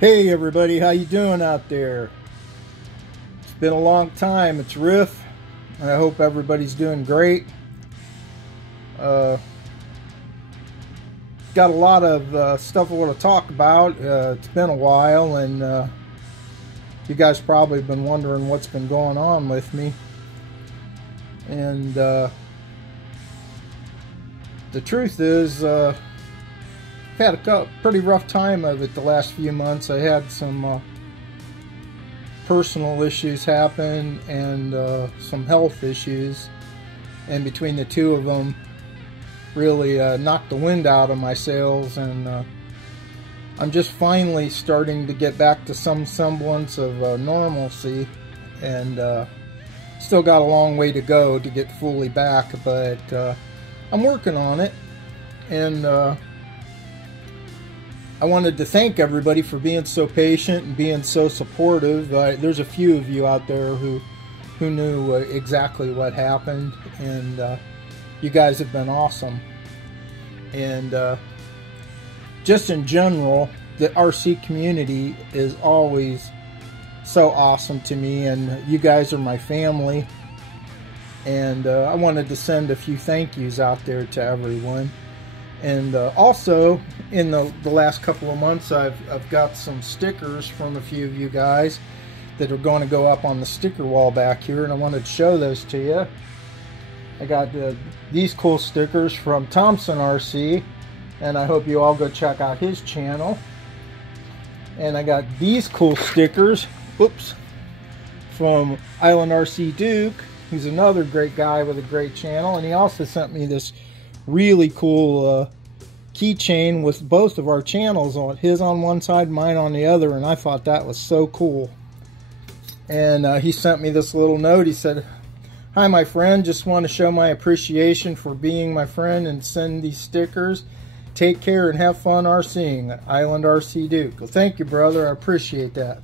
Hey everybody, how you doing out there? It's been a long time. It's Riff, and I hope everybody's doing great. Got a lot of stuff I want to talk about. It's been a while, and you guys probably been wondering what's been going on with me. And the truth is, had a pretty rough time of it the last few months. I had some personal issues happen and some health issues, and between the two of them really knocked the wind out of my sails, and I'm just finally starting to get back to some semblance of normalcy, and still got a long way to go to get fully back, but I'm working on it. And I wanted to thank everybody for being so patient and being so supportive. There's a few of you out there who knew exactly what happened, and you guys have been awesome. And just in general, the RC community is always so awesome to me, and you guys are my family. And I wanted to send a few thank yous out there to everyone. And also, in the last couple of months, I've got some stickers from a few of you guys that are going to go up on the sticker wall back here, and I wanted to show those to you. I got these cool stickers from Thompson RC, and I hope you all go check out his channel. And I got these cool stickers, from Island RC Duke. He's another great guy with a great channel, and he also sent me this really cool keychain with both of our channels on, his on one side, mine on the other, and I thought that was so cool. And he sent me this little note. He said, "Hi my friend, just want to show my appreciation for being my friend and send these stickers. Take care and have fun RCing, Island RC Duke." Well, thank you, brother, I appreciate that.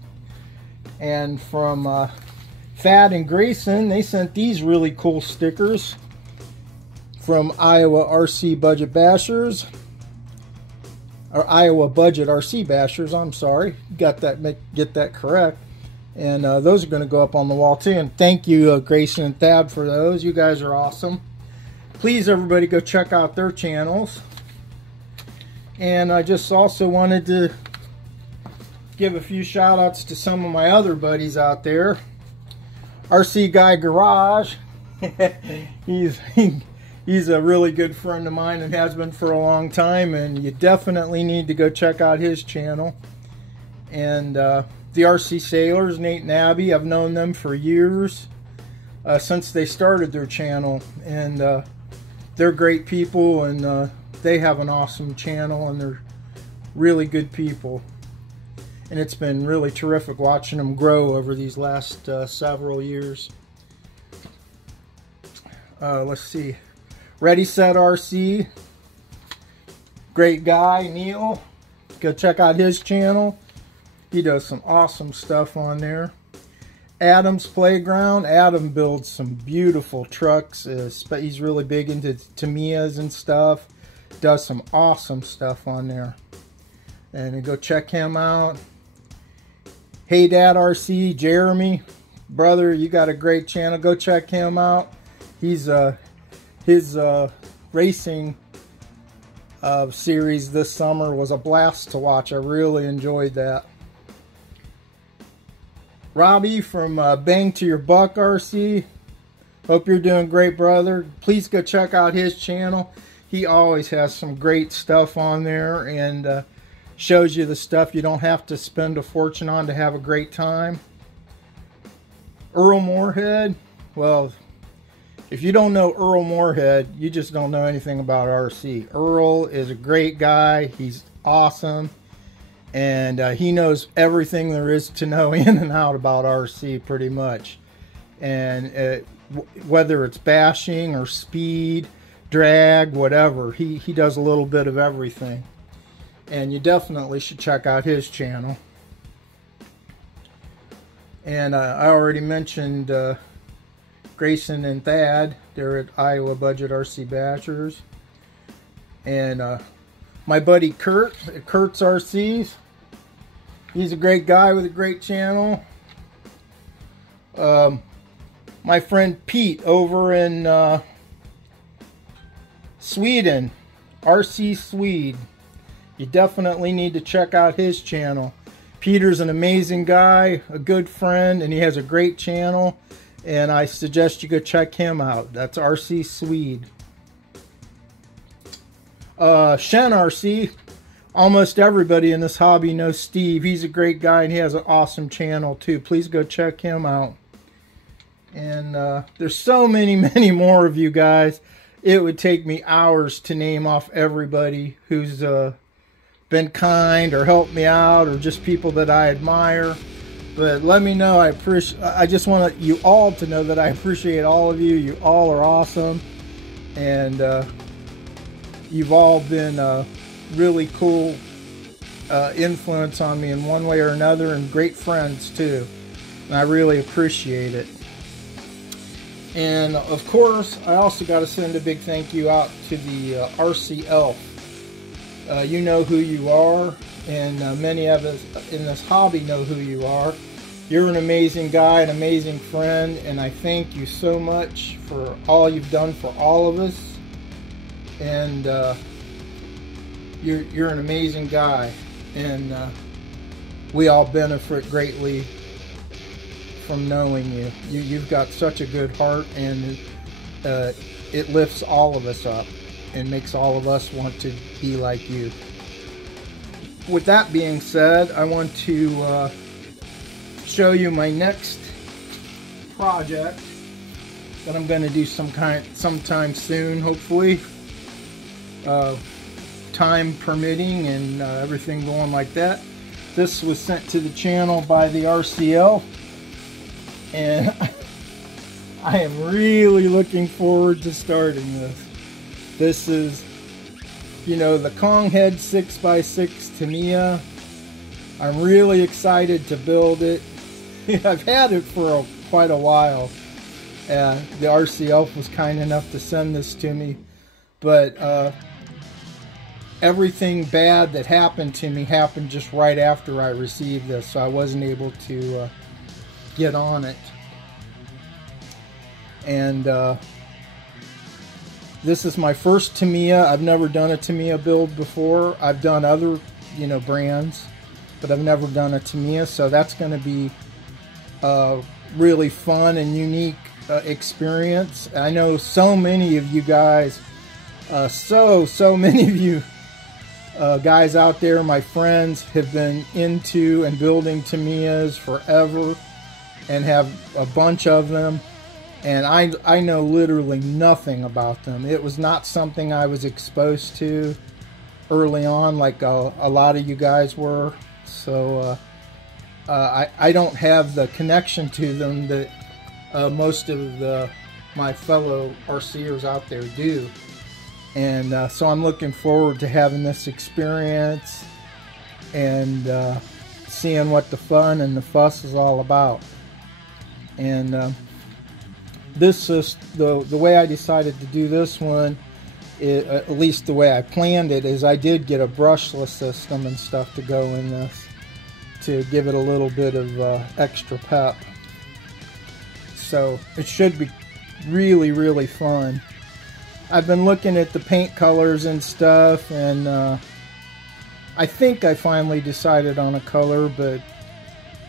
And from Thad and Grayson, they sent these really cool stickers from Iowa RC Budget Bashers, or Iowa Budget RC Bashers, I'm sorry, get that correct. And those are going to go up on the wall too. And thank you, Grayson and Thad, for those. You guys are awesome. Please, everybody, go check out their channels. And I just also wanted to give a few shout outs to some of my other buddies out there. RC Guy Garage, he's a really good friend of mine and has been for a long time, and you definitely need to go check out his channel. And the RC Sailors, Nate and Abby, I've known them for years, since they started their channel, and they're great people, and they have an awesome channel, and they're really good people. And it's been really terrific watching them grow over these last several years. Let's see. Ready Set RC, great guy, Neil. Go check out his channel. He does some awesome stuff on there. Adam's Playground. Adam builds some beautiful trucks. He's really big into Tamiya's and stuff. Does some awesome stuff on there. And go check him out. Hey Dad RC, Jeremy, brother, you got a great channel. Go check him out. He's his racing series this summer was a blast to watch. I really enjoyed that. Robbie from Bang to Your Buck RC, hope you're doing great, brother. Please go check out his channel. He always has some great stuff on there, and shows you the stuff you don't have to spend a fortune on to have a great time. Earl Moorhead, well, if you don't know Earl Moorhead, you just don't know anything about RC. Earl is a great guy. He's awesome. And he knows everything there is to know in and out about RC pretty much. And whether it's bashing or speed, drag, whatever, he does a little bit of everything. And you definitely should check out his channel. And I already mentioned Grayson and Thad. They're at Iowa Budget RC Bashers. And my buddy Kurt at Kurt's RCs. He's a great guy with a great channel. My friend Pete over in Sweden, RC Swede. You definitely need to check out his channel. Peter's an amazing guy, a good friend, and he has a great channel. And I suggest you go check him out. That's RC Swede. Shen RC. Almost everybody in this hobby knows Steve. He's a great guy and he has an awesome channel too. Please go check him out. And there's so many more of you guys. It would take me hours to name off everybody who's been kind or helped me out, or just people that I admire. But let me know. I just want you all to know that I appreciate all of you. You all are awesome, and you've all been really cool influence on me in one way or another, and great friends too. And I really appreciate it. And of course, I also got to send a big thank you out to the RC Elf. You know who you are, and many of us in this hobby know who you are. You're an amazing guy, an amazing friend, and I thank you so much for all you've done for all of us. And you're an amazing guy, and we all benefit greatly from knowing you. You've got such a good heart, and it lifts all of us up and makes all of us want to be like you. With that being said, I want to show you my next project that I'm going to do sometime soon, hopefully, time permitting and everything going like that. This was sent to the channel by the RCL, and I am really looking forward to starting this. This is, you know, the Konghead 6x6 Tamiya. I'm really excited to build it. I've had it for quite a while. The RC Elf was kind enough to send this to me, but everything bad that happened to me happened just right after I received this, so I wasn't able to get on it. And this is my first Tamiya. I've never done a Tamiya build before. I've done other, you know, brands, but I've never done a Tamiya, so that's going to be really fun and unique experience. I know so many of you guys, so many of you guys out there, my friends, have been into and building Tamiyas forever and have a bunch of them. And I know literally nothing about them. It was not something I was exposed to early on like a lot of you guys were. So I don't have the connection to them that most of my fellow RCers out there do. And so I'm looking forward to having this experience and seeing what the fun and the fuss is all about. And this is the way I decided to do this one, at least the way I planned it, is I did get a brushless system and stuff to go in this to give it a little bit of extra pep. So it should be really fun. I've been looking at the paint colors and stuff, and I think I finally decided on a color, but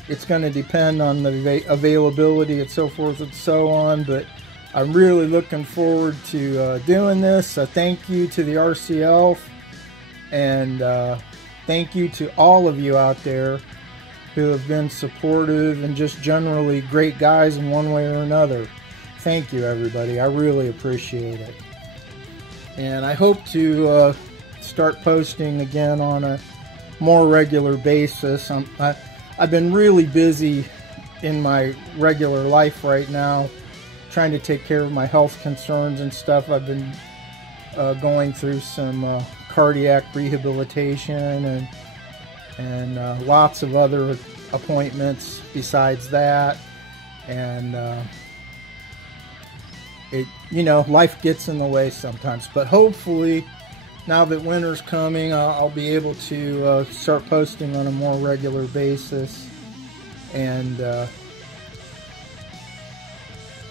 it's going to depend on the availability and so forth and so on. But I'm really looking forward to doing this. Thank you to the RC Elf, and thank you to all of you out there who have been supportive and just generally great guys in one way or another. Thank you, everybody. I really appreciate it. And I hope to start posting again on a more regular basis. I've been really busy in my regular life right now, trying to take care of my health concerns and stuff. I've been going through some cardiac rehabilitation and lots of other appointments besides that. And you know, life gets in the way sometimes, but hopefully now that winter's coming, I'll be able to start posting on a more regular basis, and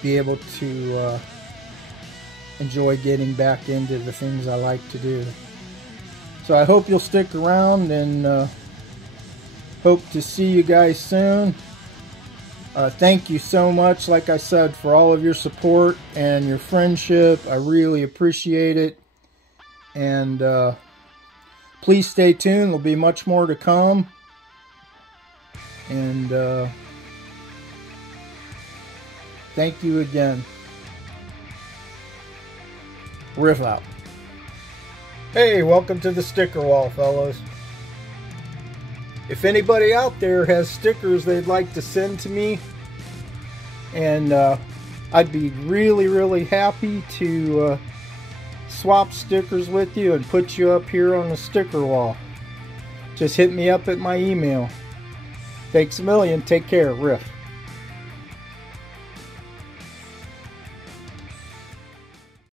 be able to enjoy getting back into the things I like to do. So I hope you'll stick around, and hope to see you guys soon. Thank you so much, like I said, for all of your support and your friendship. I really appreciate it. And please stay tuned. There'll be much more to come. And thank you again. Riff out. Hey, welcome to the sticker wall, fellows. If anybody out there has stickers they'd like to send to me, and I'd be really happy to swap stickers with you and put you up here on the sticker wall. Just hit me up at my email. Thanks a million. Take care. Riff.